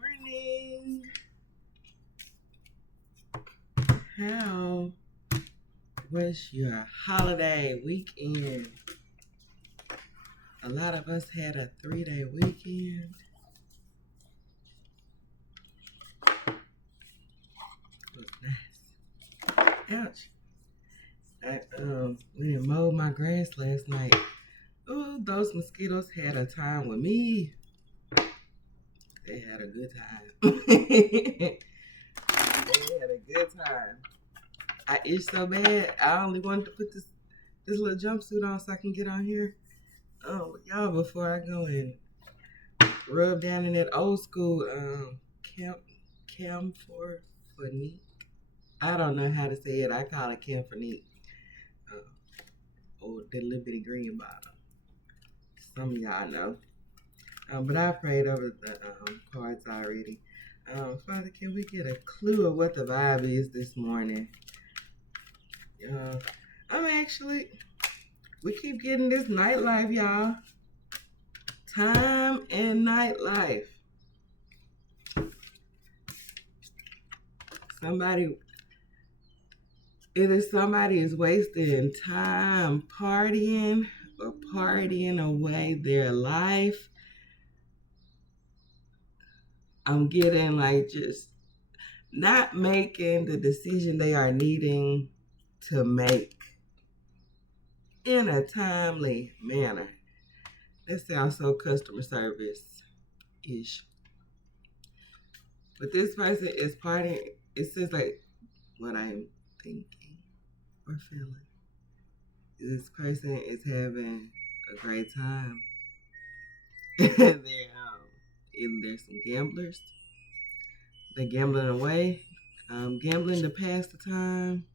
morning. How was your holiday weekend? A lot of us had a 3-day weekend. It was nice. Ouch. I went and mowed my grass last night. Oh, those mosquitoes had a time with me. They had a good time. They had a good time. I itched so bad. I only wanted to put this little jumpsuit on so I can get on here. Y'all, before I go and rub down in that old school camphor neat. I don't know how to say it. I call it camphornique. Or the little bitty green bottle. Some of y'all know. But I prayed over the cards already. Father, can we get a clue of what the vibe is this morning? We keep getting this nightlife, y'all. Time and nightlife. Either somebody is wasting time partying or partying away their life. I'm getting just not making the decision they are needing to make in a timely manner. That sounds so customer service-ish. But this person is partying. It says like what I'm thinking or feeling. This person is having a great time. There's some gamblers. They're gambling away. Gambling to pass the time.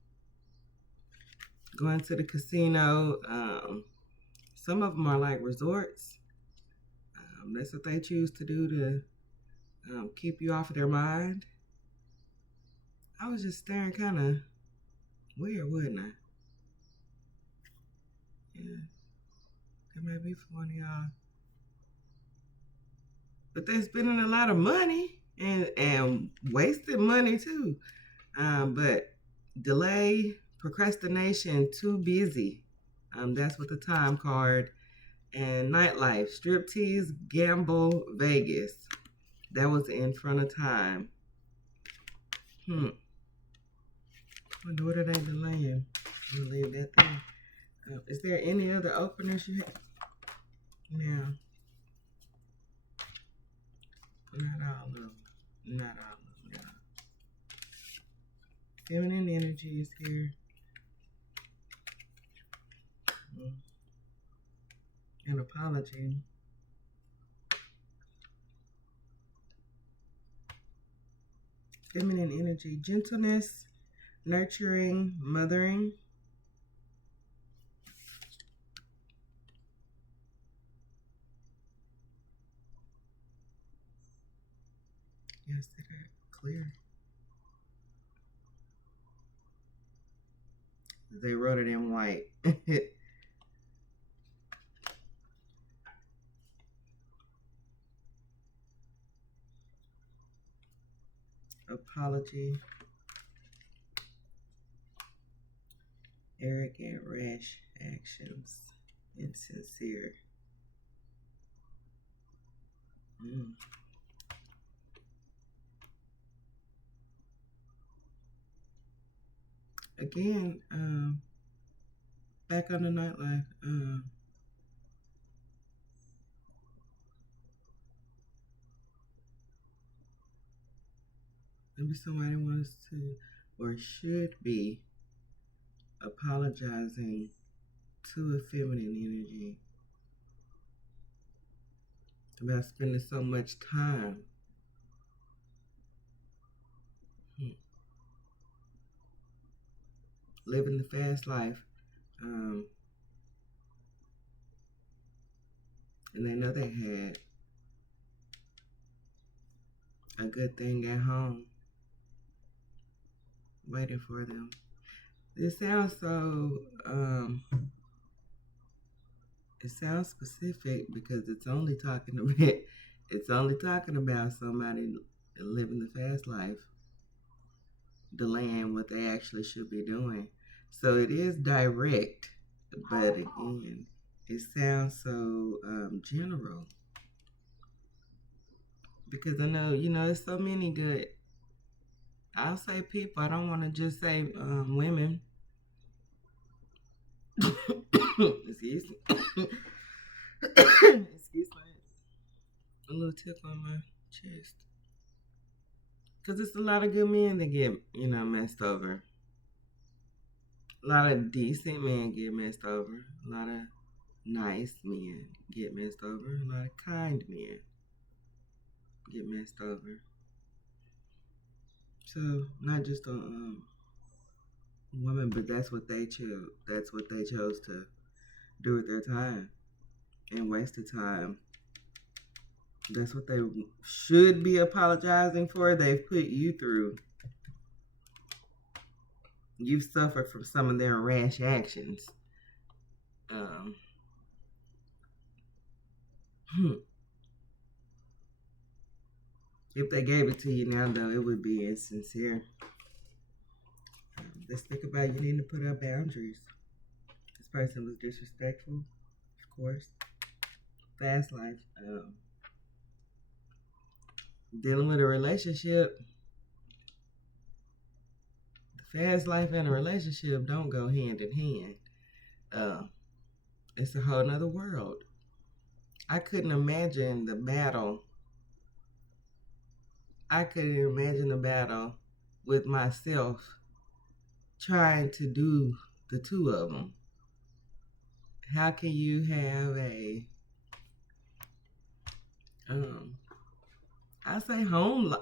Going to the casino. Some of them are like resorts. That's what they choose to do to keep you off of their mind. I was just staring kind of weird, wasn't I? Yeah. That might be for one of y'all. But they're spending a lot of money and wasted money too. But delay, procrastination, too busy. That's what the time card. And nightlife, striptease, gamble, Vegas. That was in front of time. I wonder what are they delaying? I'm gonna leave that there. Is there any other openers you have? No. Not all of them. Not all of them, y'all. Feminine energy is here. An apology. Feminine energy, gentleness, nurturing, mothering. Yes, it is clear. They wrote it in white. Apology. Arrogant, rash actions. Insincere. Again, back on the nightlife. Maybe somebody wants to or should be apologizing to a feminine energy about spending so much time. Living the fast life. And they know they had a good thing at home waiting for them. This sounds so, it sounds specific because it's only talking about somebody living the fast life, delaying what they actually should be doing. So it is direct, but again, it sounds so general, because I know, there's so many good, I'll say people, I don't want to just say women. Excuse me. Excuse me. A little tip on my chest. Because it's a lot of good men that get, messed over. A lot of decent men get messed over. A lot of nice men get messed over. A lot of kind men get messed over. So, not just on women, but that's what they chose. That's what they chose to do with their time and waste the time. That's what they should be apologizing for. They've put you through. You've suffered from some of their rash actions. If they gave it to you now, though, it would be insincere. Let's think about, you need to put up boundaries. This person was disrespectful, of course. Fast life. Dealing with a relationship. The fast life and a relationship don't go hand in hand. It's a whole nother world. I couldn't imagine the battle. With myself trying to do the two of them. How can you have a I say home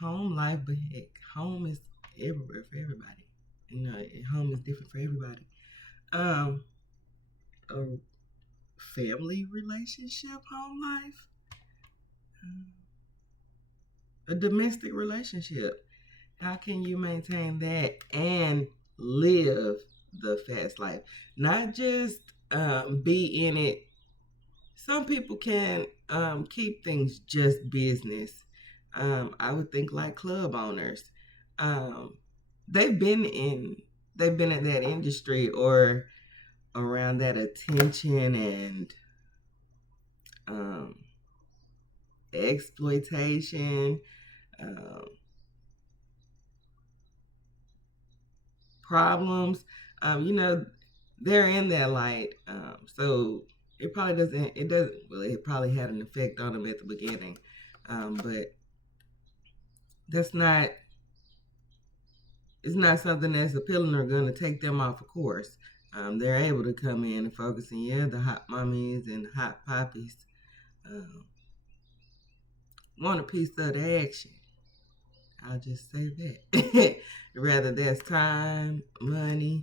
life, but heck, home is everywhere for everybody. Home is different for everybody. A family relationship, home life, a domestic relationship. How can you maintain that and live the fast life? Not just be in it. Some people can keep things just business. I would think like club owners. They've been in that industry or around that attention and exploitation, problems. They're in that light. So it probably doesn't. It doesn't. Well, it probably had an effect on them at the beginning, but that's not. It's not something that's appealing or going to take them off of course. They're able to come in and focus on the hot mommies and hot poppies want a piece of the action. I'll just say that. Rather that's time, money,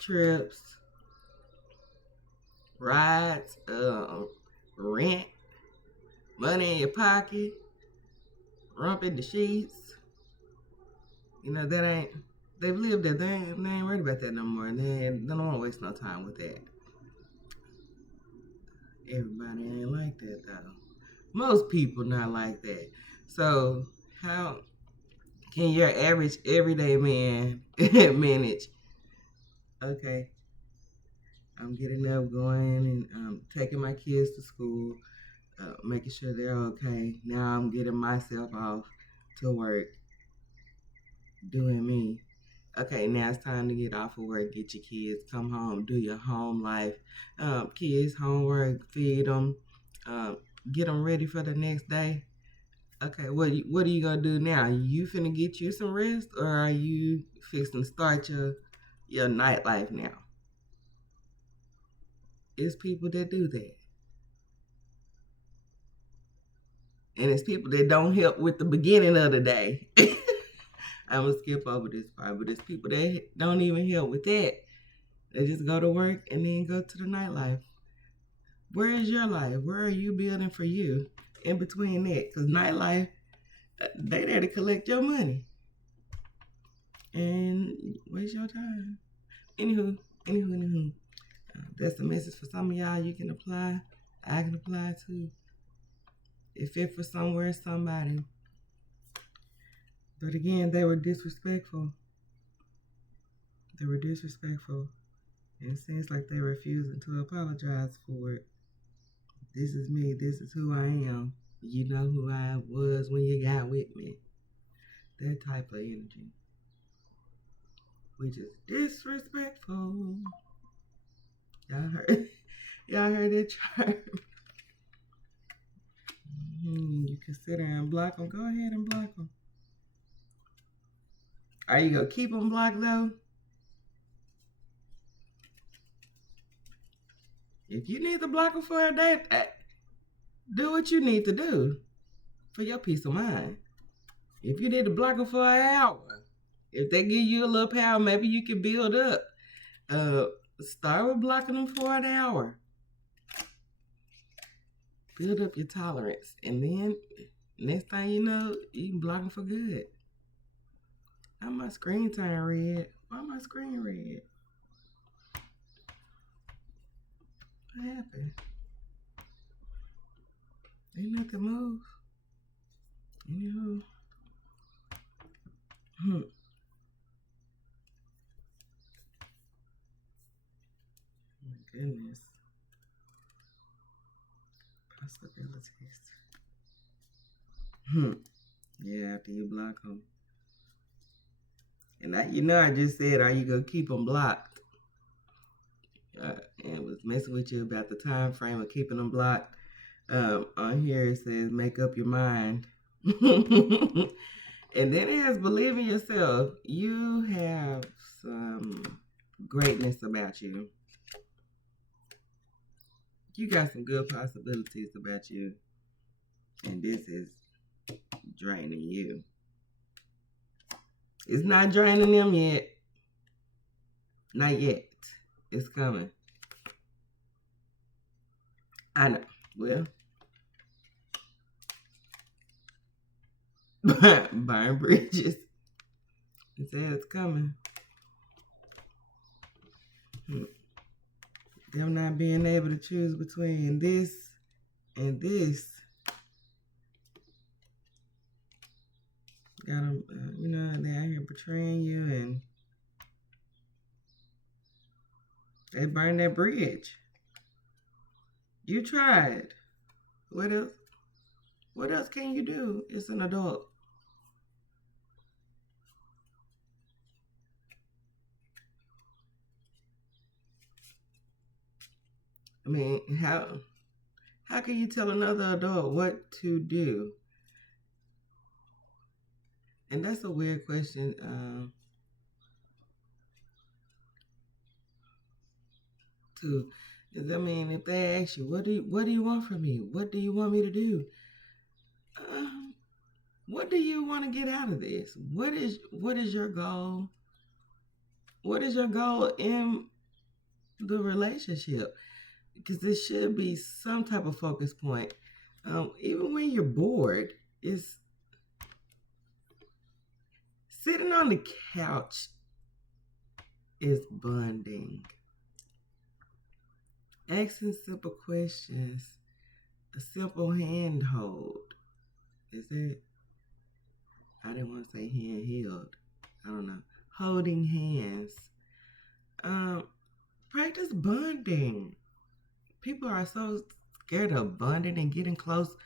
trips, rides, rent, money in your pocket, rump in the sheets. That ain't, they've lived that. They ain't worried about that no more. And they don't want to waste no time with that. Everybody ain't like that though. Most people not like that. So how can your average everyday man manage? Okay, I'm getting up, going, and taking my kids to school, making sure they're okay. Now I'm getting myself off to work, doing me. Okay, now it's time to get off of work, get your kids, come home, do your home life, kids, homework, feed them, get them ready for the next day. Okay, what are you gonna do now? You finna get you some rest, or are you fixing to start your nightlife now? It's people that do that, and it's people that don't help with the beginning of the day. I'm gonna skip over this part, but it's people that don't even help with that. They just go to work and then go to the nightlife. Where is your life? Where are you building for you in between that? Because nightlife, they there to collect your money and waste your time. Anywho. That's a message for some of y'all. You can apply. I can apply too. It fit for somewhere, somebody. But again, they were disrespectful. They were disrespectful. And it seems like they're refusing to apologize for it. This is me. This is who I am. You know who I was when you got with me. That type of energy. Which is disrespectful. Y'all heard, y'all heard that term? You can sit there and block them. Go ahead and block them. Are you going to keep them blocked, though? If you need to block them for a day, do what you need to do for your peace of mind. If you need to block them for an hour, if they give you a little power, maybe you can build up. Start with blocking them for an hour. Build up your tolerance. And then, next thing you know, you can block them for good. How my screen turn red? Why my screen red? What happened? Ain't nothing move. Anywho. My goodness. Possibilities. Yeah, after you block them. And I just said, are you going to keep them blocked? And was messing with you about the time frame of keeping them blocked. On here it says, make up your mind. And then it has believe in yourself. You have some greatness about you. You got some good possibilities about you. And this is draining you. It's not draining them yet. Not yet. It's coming. I know. Well, burn bridges. It says it's coming. Them not being able to choose between this and this. Got them, they're out here betraying you and they burned that bridge. You tried. What else? What else can you do? It's an adult. I mean, how can you tell another adult what to do? And that's a weird question. If they ask you, what do you want from me? What do you want me to do? What do you want to get out of this? What is your goal? What is your goal in the relationship? Because there should be some type of focus point. Even when you're bored, it's sitting on the couch is bonding. Asking simple questions, a simple handhold. Is it? I didn't want to say handheld. I don't know. Holding hands. Practice bonding. People are so scared of bonding and getting close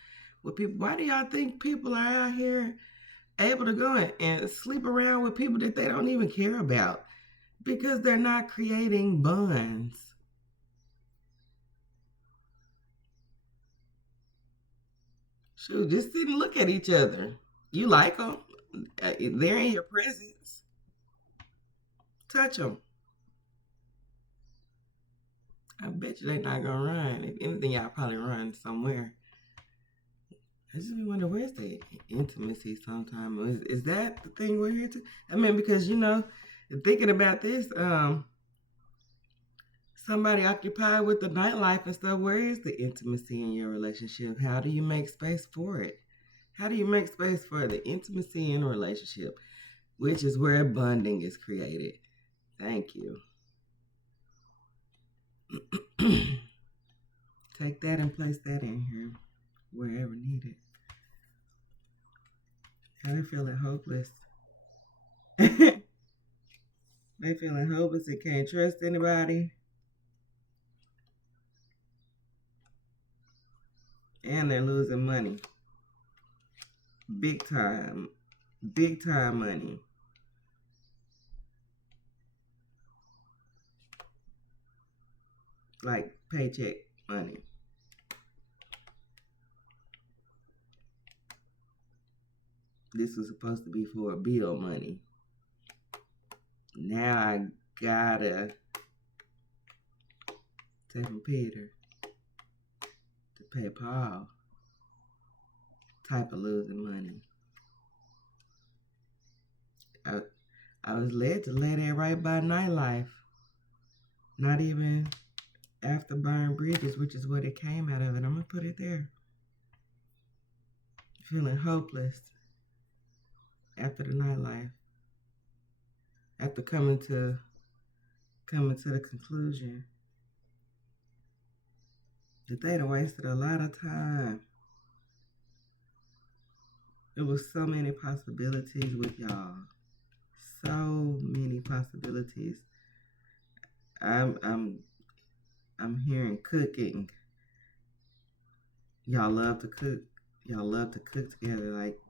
with people. Why do y'all think people are out here able to go and sleep around with people that they don't even care about? Because they're not creating bonds. Shoot, just sit and look at each other. You like them. They're in your presence. Touch them. I bet you they're not going to run. If anything, y'all probably run somewhere. I just wonder, where's the intimacy sometimes? Is that the thing we're here to? I mean, because, thinking about this, somebody occupied with the nightlife and stuff, where is the intimacy in your relationship? How do you make space for it? How do you make space for the intimacy in a relationship, which is where bonding is created? Thank you. Take that and place that in here. wherever needed. How they feeling hopeless. They feeling hopeless and can't trust anybody. And they're losing money. Big time money. Like paycheck money. This was supposed to be for bill money. Now I gotta take from Peter to pay Paul. Type of losing money. I was led to lay that right by nightlife. Not even after burned bridges, which is what it came out of it. I'm gonna put it there. Feeling hopeless after the nightlife. After coming to the conclusion that they done wasted a lot of time. There was so many possibilities with y'all. So many possibilities. I'm hearing cooking. Y'all love to cook. Y'all love to cook together, like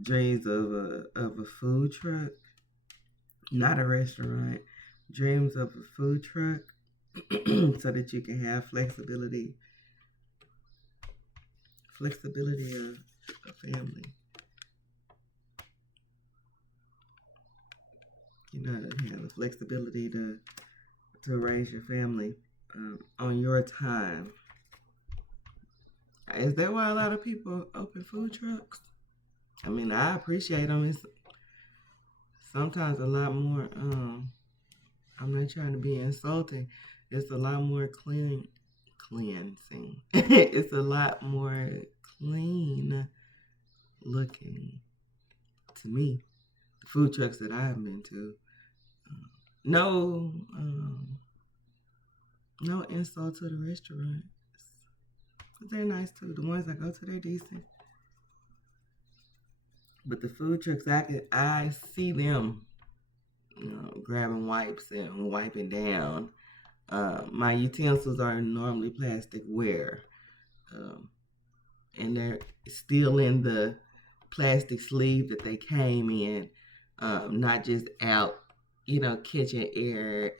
dreams of a food truck, not a restaurant. Dreams of a food truck, so that you can have flexibility of a family. You know, have the flexibility to raise your family on your time. Is that why a lot of people open food trucks? I mean, I appreciate them. It's sometimes a lot more. I'm not trying to be insulting. It's a lot more cleansing. It's a lot more clean looking to me. The food trucks that I've been to. No insult to the restaurants. They're nice too. The ones I go to, they're decent. But the food trucks, I see them, grabbing wipes and wiping down. My utensils are normally plasticware, and they're still in the plastic sleeve that they came in, not just out, catching air,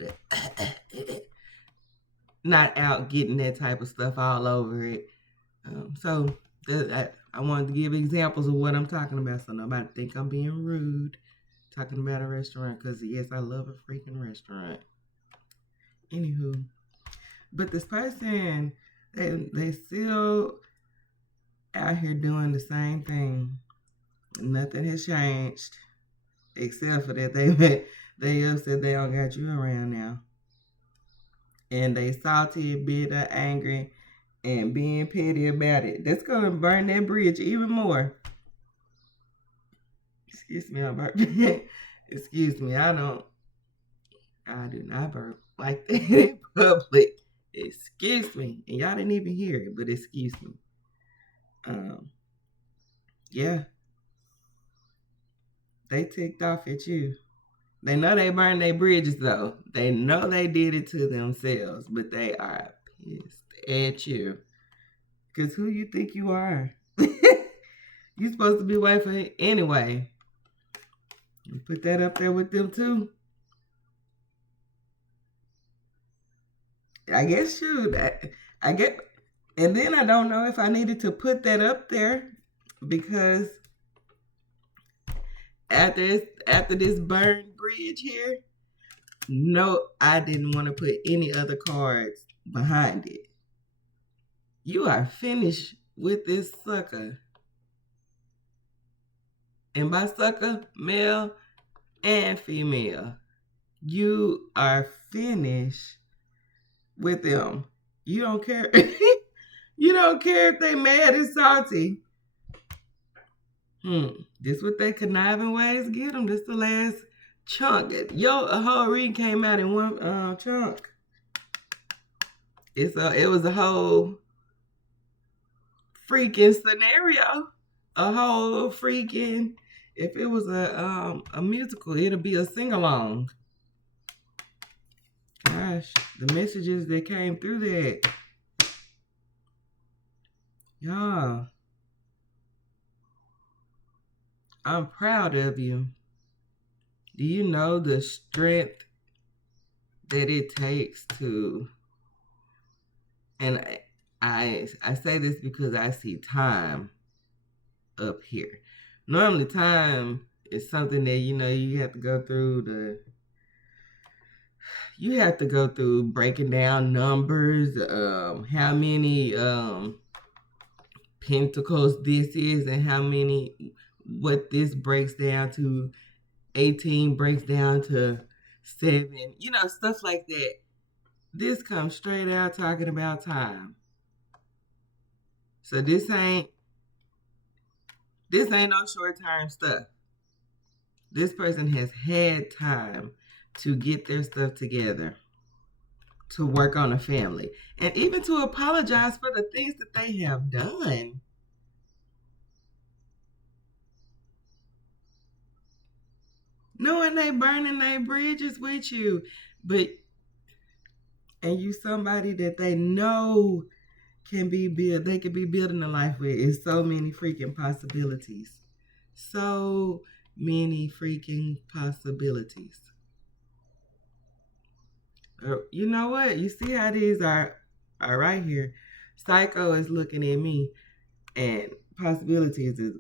not out getting that type of stuff all over it. So I wanted to give examples of what I'm talking about, so nobody think I'm being rude talking about a restaurant, because yes, I love a freaking restaurant. Anywho, but this person, they still out here doing the same thing. Nothing has changed, except for that they upset they don't got you around now, and they salty, bitter, angry, and being petty about it. That's gonna burn that bridge even more. Excuse me, I'm burping. Excuse me, I do not burp like that in public. Excuse me. And y'all didn't even hear it, but excuse me. Yeah. They ticked off at you. They know they burned their bridges though. They know they did it to themselves, but they are pissed at you. Because who you think you are? You supposed to be waiting for it anyway. You put that up there with them too. I guess shoot. I get, and then I don't know if I needed to put that up there, because after this burned bridge here, no, I didn't want to put any other cards behind it. You are finished with this sucker. And by sucker, male and female, you are finished with them. You don't care. You don't care if they mad and salty. This what they conniving ways get them. This the last chunk. A whole reading came out in one chunk. It was a whole freaking scenario. A whole freaking, if it was a musical, it'll be a sing-along. Gosh, the messages that came through that. Y'all, I'm proud of you. Do you know the strength that it takes to, and I say this because I see time up here. Normally time is something that, you have to go through breaking down numbers, how many pentacles this is, and what this breaks down to. 18 breaks down to 7, stuff like that. This comes straight out talking about time. So this ain't no short-term stuff. This person has had time to get their stuff together, to work on a family, and even to apologize for the things that they have done. Knowing they burning their bridges with you, and you somebody that they know they could be building a life with. It's so many freaking possibilities. So many freaking possibilities. You know what? You see how these are right here. Psycho is looking at me, and possibilities is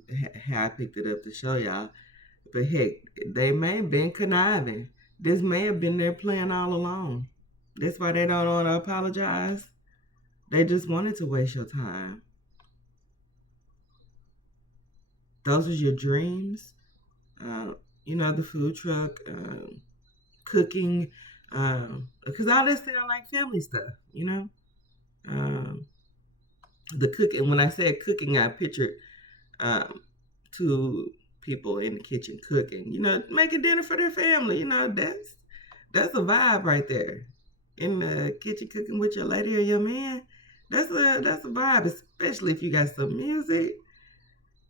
how I picked it up to show y'all. But heck, they may have been conniving. This may have been their plan all along. That's why they don't want to apologize. They just wanted to waste your time. Those are your dreams. The food truck, cooking, because all this sound like family stuff, the cooking. When I said cooking, I pictured two people in the kitchen cooking, making dinner for their family. That's a vibe right there. In the kitchen cooking with your lady or your man, that's a vibe, especially if you got some music.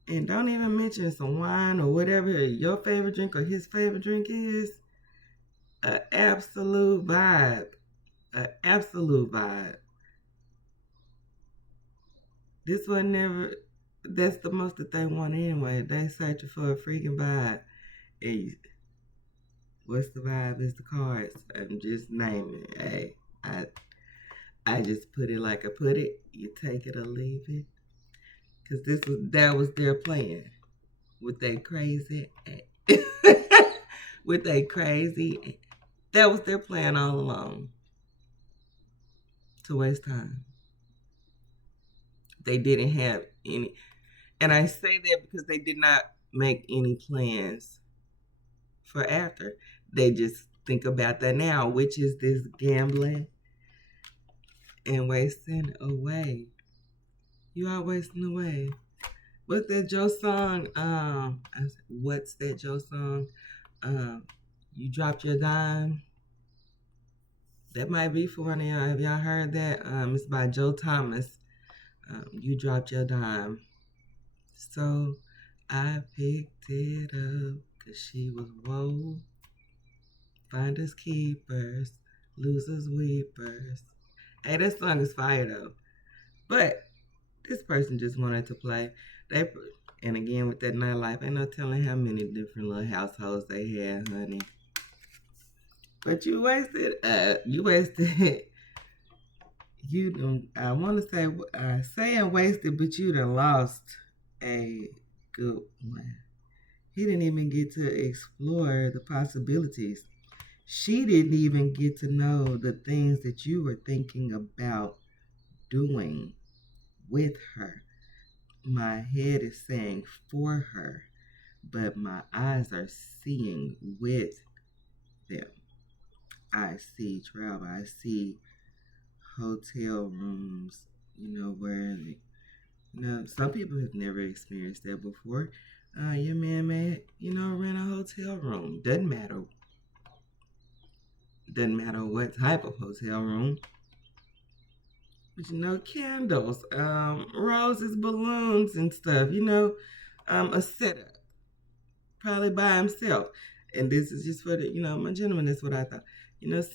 And don't even mention some wine or whatever your favorite drink or his favorite drink is. An absolute vibe. An absolute vibe. This was never, that's the most that they want anyway. They searching for a freaking vibe. And what's the vibe? It's the cards. I'm just naming it. Hey, I just put it like I put it. You take it or leave it. Because that was their plan. With that crazy that was their plan all along. To waste time. They didn't have any, and I say that because they did not make any plans for after. They just think about that now, which is this gambling and wasting away. You are wasting away. What's that Joe song? What's that Joe song? You dropped your dime. That might be for one of y'all. Have y'all heard that? It's by Joe Thomas. You dropped your dime. So I picked it up because she was woe. Finders keepers, losers weepers. Hey, that song is fire though. But this person just wanted to play. And again with that nightlife, ain't no telling how many different little households they had, honey. But you wasted. I want to say saying wasted, but you done lost a good one. He didn't even get to explore the possibilities. She didn't even get to know the things that you were thinking about doing with her. My head is saying for her, but my eyes are seeing with them. I see travel. I see hotel rooms, where, some people have never experienced that before. Your man may, rent a hotel room. Doesn't matter what type of hotel room. But candles, roses, balloons, and stuff. A setup, probably by himself. And this is just for my gentleman. That's what I thought.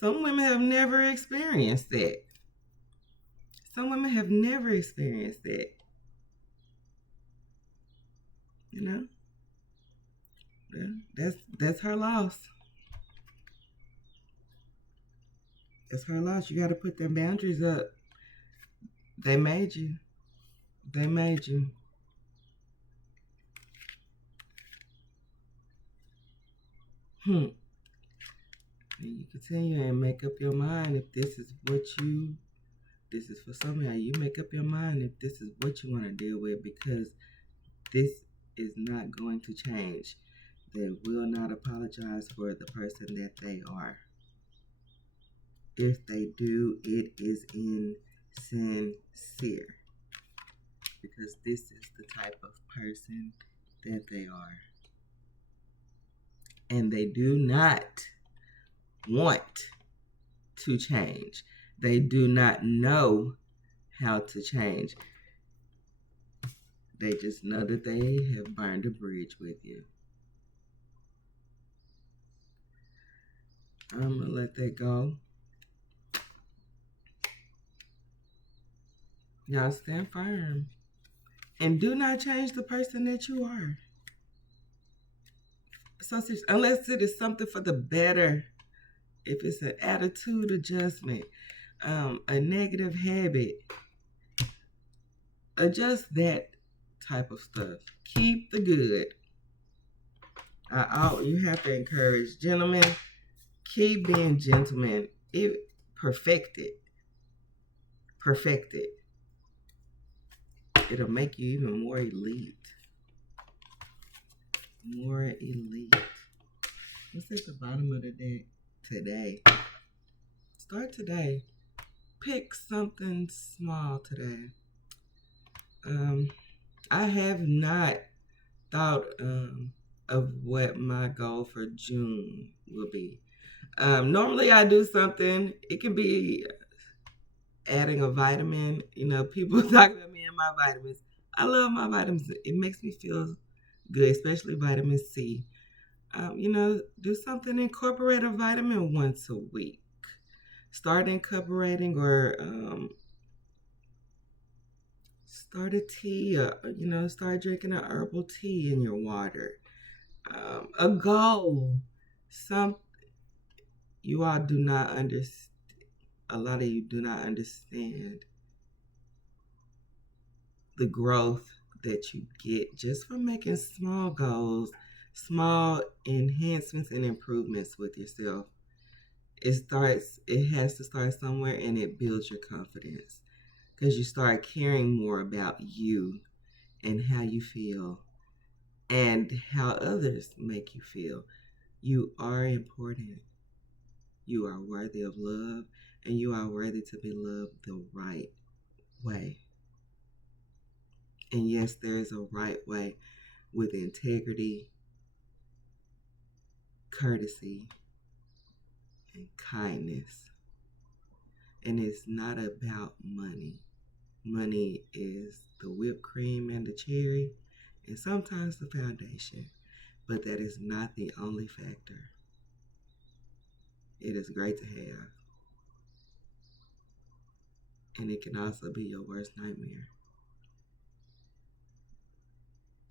Some women have never experienced that. Some women have never experienced that. Well, that's her loss. That's her loss. You got to put them boundaries up. They made you. They made you. And you continue and make up your mind if this is for somebody. You make up your mind if this is what you want to deal with, because this is not going to change. They will not apologize for the person that they are. If they do, it is insincere, because this is the type of person that they are. And they do not want to change. They do not know how to change. They just know that they have burned a bridge with you. I'm going to let that go. Y'all stand firm. And do not change the person that you are. So unless it is something for the better, if it's an attitude adjustment, a negative habit, adjust that type of stuff. Keep the good. You have to encourage gentlemen. Keep being gentlemen. Perfect it. It'll make you even more elite. More elite. What's at the bottom of the deck today? Start today. Pick something small today. I have not thought of what my goal for June will be. Normally I do something. It can be adding a vitamin. People talk about me and my vitamins. I love my vitamins. It makes me feel good, especially vitamin C. Do something, incorporate a vitamin once a week. Start incorporating, or start a tea, start drinking an herbal tea in your water. A goal. You all do not understand. A lot of you do not understand the growth that you get just from making small goals, small enhancements and improvements with yourself. It has to start somewhere, and it builds your confidence, because you start caring more about you and how you feel and how others make you feel. You are important. You are worthy of love, and you are worthy to be loved the right way. And yes, there is a right way with integrity, courtesy, and kindness. And it's not about money. Money is the whipped cream and the cherry, and sometimes the foundation. But that is not the only factor. It is great to have. And it can also be your worst nightmare.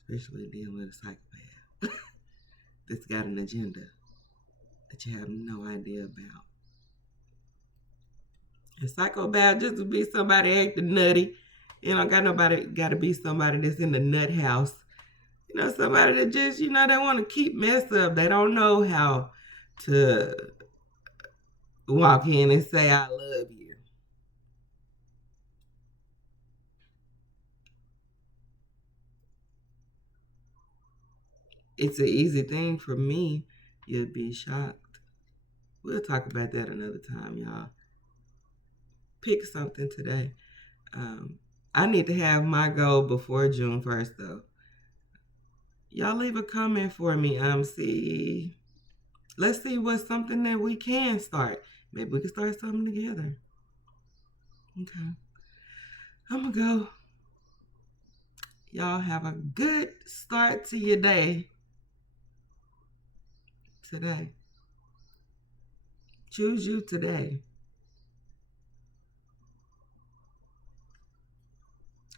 Especially dealing with a psychopath that's got an agenda that you have no idea about. A psychopath just to be somebody acting nutty. Got to be somebody that's in the nut house. Somebody that just, they want to keep mess up. They don't know how to walk in and say, I love you. It's an easy thing for me. You'd be shocked. We'll talk about that another time, y'all. Pick something today. I need to have my goal before June 1st, though. Y'all leave a comment for me. Let's see what's something that we can start. Maybe we can start something together. Okay. I'm gonna go. Y'all have a good start to your day today. Choose you today.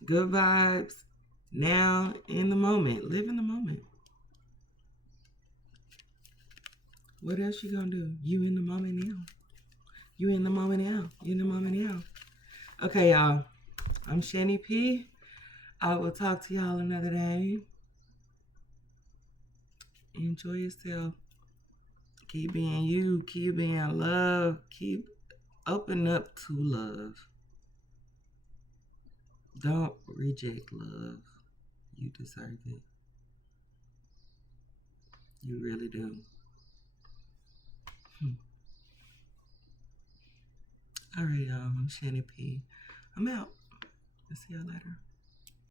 Good vibes now in the moment. Live in the moment. What else you gonna do? You in the moment now. You in the moment now. You in the moment now. Okay, y'all. I'm Shani P. I will talk to y'all another day. Enjoy yourself. Keep being you. Keep being love. Keep open up to love. Don't reject love. You deserve it. You really do. All right, y'all. I'm Shani P. I'm out. I'll see y'all later.